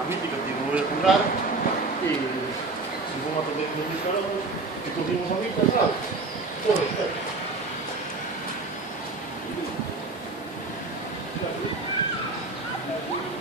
la mítica de no voy a comprar y si vamos a tomar un disparado y cogimos a mí pesado todo esto. Thank you.